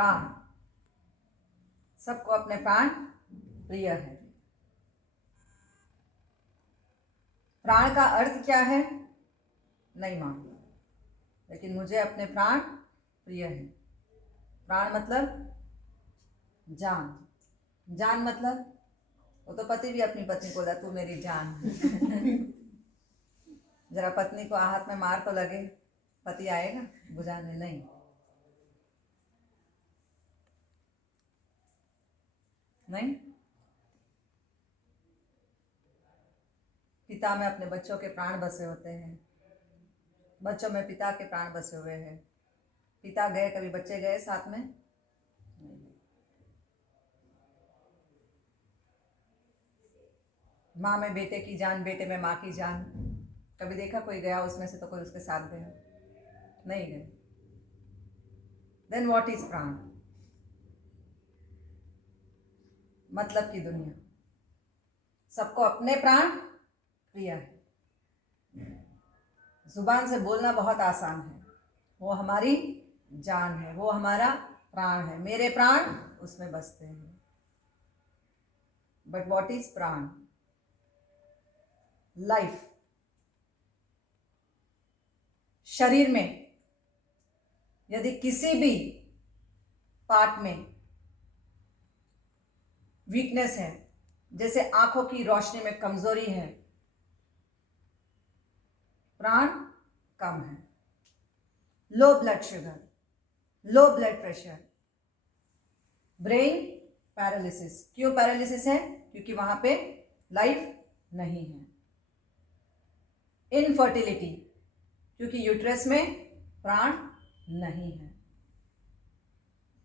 प्राण, सबको अपने प्राण प्रिय है। प्राण का अर्थ क्या है नहीं मालूम, लेकिन मुझे अपने प्राण प्रिय है। प्राण मतलब जान, जान मतलब वो तो पति भी अपनी पत्नी को बोला तू मेरी जान जरा पत्नी को हाथ में मार तो लगे, पति आएगा बुझाने? नहीं। नहीं। पिता में अपने बच्चों के प्राण बसे होते हैं, बच्चों में पिता के प्राण बसे हुए हैं। पिता गए, कभी बच्चे गए साथ में? नहीं। माँ में बेटे की जान, बेटे में माँ की जान, कभी देखा कोई गया उसमें से तो कोई उसके साथ गया? नहीं गए। देन व्हाट इज प्राण? मतलब की दुनिया, सबको अपने प्राण प्रिय है। जुबान से बोलना बहुत आसान है, वो हमारी जान है, वो हमारा प्राण है, मेरे प्राण उसमें बसते हैं। बट व्हाट इज प्राण? लाइफ। शरीर में यदि किसी भी पार्ट में वीकनेस है, जैसे आंखों की रोशनी में कमजोरी है, प्राण कम है। Low blood sugar, low blood pressure, brain paralysis. क्यों पैरालिसिस है? क्योंकि वहां पे लाइफ नहीं है। इनफर्टिलिटी, क्योंकि यूट्रस में प्राण नहीं है।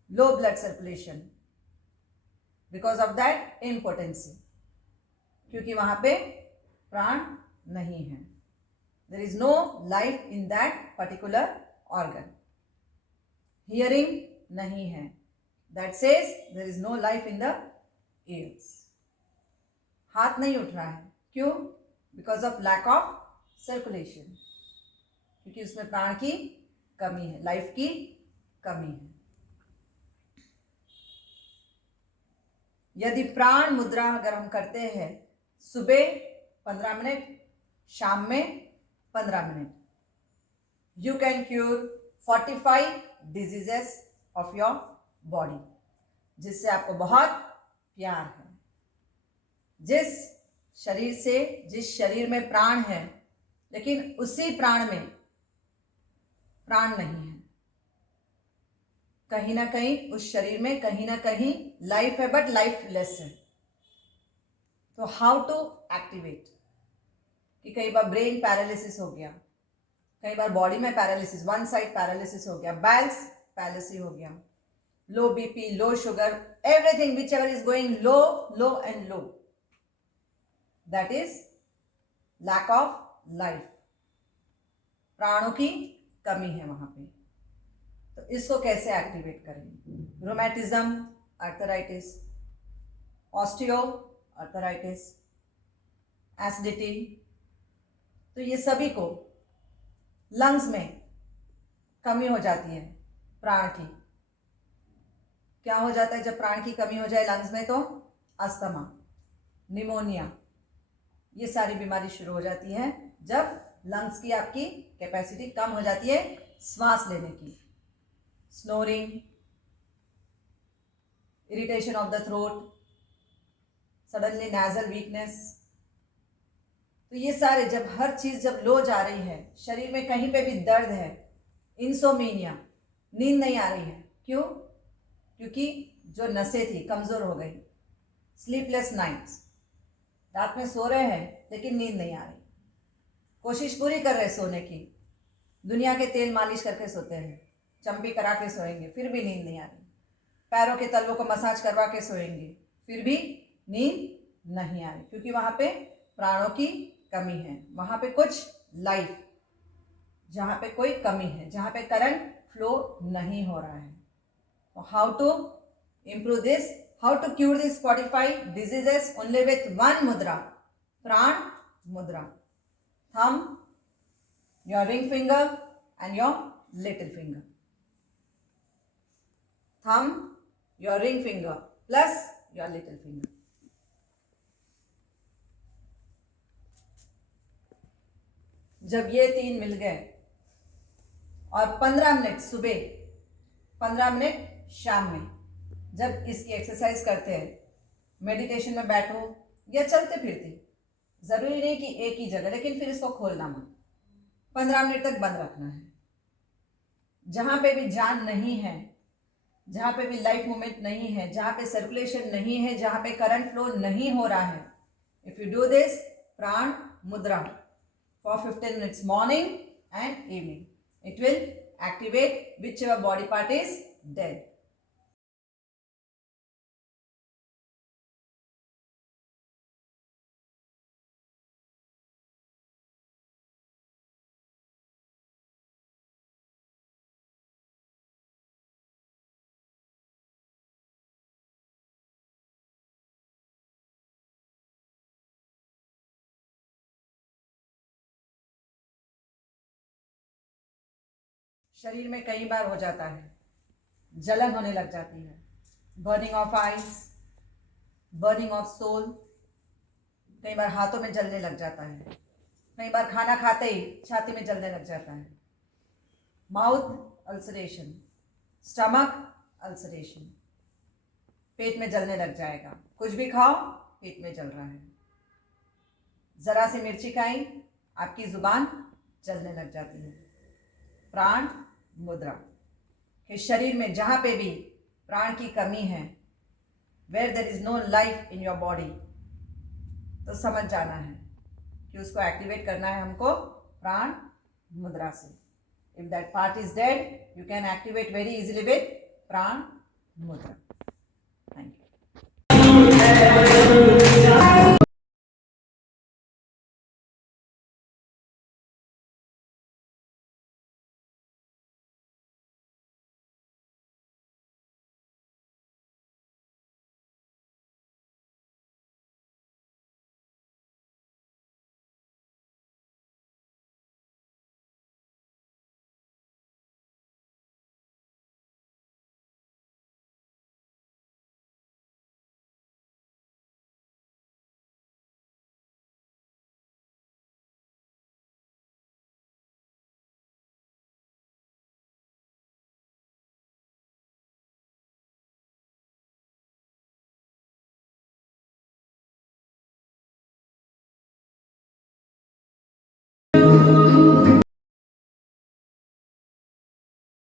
Low blood circulation, because of that importancy, क्योंकि वहां पे प्राण नहीं है। There is no life in that particular organ. Hearing नहीं है, that says there is no life in the ears. हाथ नहीं उठ रहा है, क्यों? Because of lack of circulation, क्योंकि उसमें प्राण की कमी है, लाइफ की कमी है। यदि प्राण मुद्रा अगर हम करते हैं, सुबह 15 मिनट, शाम में 15 minute, you can cure 45 diseases of your body, जिससे आपको बहुत प्यार है। जिस शरीर से, जिस शरीर में प्राण है, लेकिन उसी प्राण में प्राण नहीं है, कहीं ना कहीं उस शरीर में कहीं ना कहीं लाइफ है, बट लाइफलेस है। तो हाउ टू एक्टिवेट? कि कई बार ब्रेन पैरालिसिस हो गया, कई बार बॉडी में पैरालिसिस, वन साइड पैरालिसिस हो गया, बैल्स पैलिसी हो गया, low BP, low sugar, everything whichever is going low, low and low, that is lack of life. प्राणों की कमी है वहां पे। तो इसको कैसे एक्टिवेट करें? रोमैटिज्म, आर्थराइटिस, ऑस्टियो आर्थराइटिस, एसिडिटी, तो ये सभी को लंग्स में कमी हो जाती है प्राण की। क्या हो जाता है जब प्राण की कमी हो जाए लंग्स में? तो अस्थमा, निमोनिया, ये सारी बीमारी शुरू हो जाती है जब लंग्स की आपकी कैपेसिटी कम हो जाती है श्वास लेने की। Snoring, irritation of the throat, suddenly nasal weakness, तो ये सारे जब हर चीज जब लो जा रही है, शरीर में कहीं पे भी दर्द है, इंसोमेनिया, नींद नहीं आ रही है, क्यों? क्योंकि जो नसें थी कमजोर हो गई, स्लीपलेस नाइट्स, रात में सो रहे हैं लेकिन नींद नहीं आ रही, कोशिश पूरी कर रहे सोने की, दुनिया के तेल मालिश करके सोते हैं, चंपी करा के सोएंगे फिर भी नींद नहीं आ रही, पैरों के तलवों को मसाज करवा के सोएंगे फिर भी नींद नहीं आ रही, क्योंकि वहां पे प्राणों की कमी है, वहां पे कुछ लाइफ, जहां पे कोई कमी है, जहां पे करंट फ्लो नहीं हो रहा है। तो how to improve this? How to cure these 45 diseases? Only with one mudra, pran mudra. Thumb, your ring finger and your little finger. thumb, your ring finger plus your little finger. जब ये तीन मिल गए और 15 minute सुबह, 15 minute शाम में जब इसकी एक्सरसाइज करते हैं, मेडिटेशन में बैठो या चलते फिरते, ज़रूरी नहीं कि एक ही जगह, लेकिन फिर इसको खोलना मत, 15 मिनट तक बंद रखना है। जहाँ पे भी जान नहीं है, जहाँ पे भी लाइफ मूवमेंट नहीं है, जहाँ पे सर्कुलेशन नहीं है, जहाँ पे करंट फ्लो नहीं हो रहा है, इफ यू डू दिस प्राण मुद्रा for 15 minutes morning and evening, it will activate whichever body part is dead. शरीर में कई बार हो जाता है, जलन होने लग जाती है, burning of eyes, burning of sole, कई बार हाथों में जलने लग जाता है, कई बार खाना खाते ही छाती में जलने लग जाता है, माउथ अल्सरेशन, स्टमक अल्सरेशन, पेट में जलने लग जाएगा, कुछ भी खाओ पेट में जल रहा है, जरा सी मिर्ची खाई आपकी जुबान जलने लग जाती है। प्राण मुद्रा कि शरीर में जहाँ पे भी प्राण की कमी है, where there is no life in your body, तो समझ जाना है कि उसको एक्टिवेट करना है हमको प्राण मुद्रा से। If that part is dead, you can activate very easily with प्राण मुद्रा।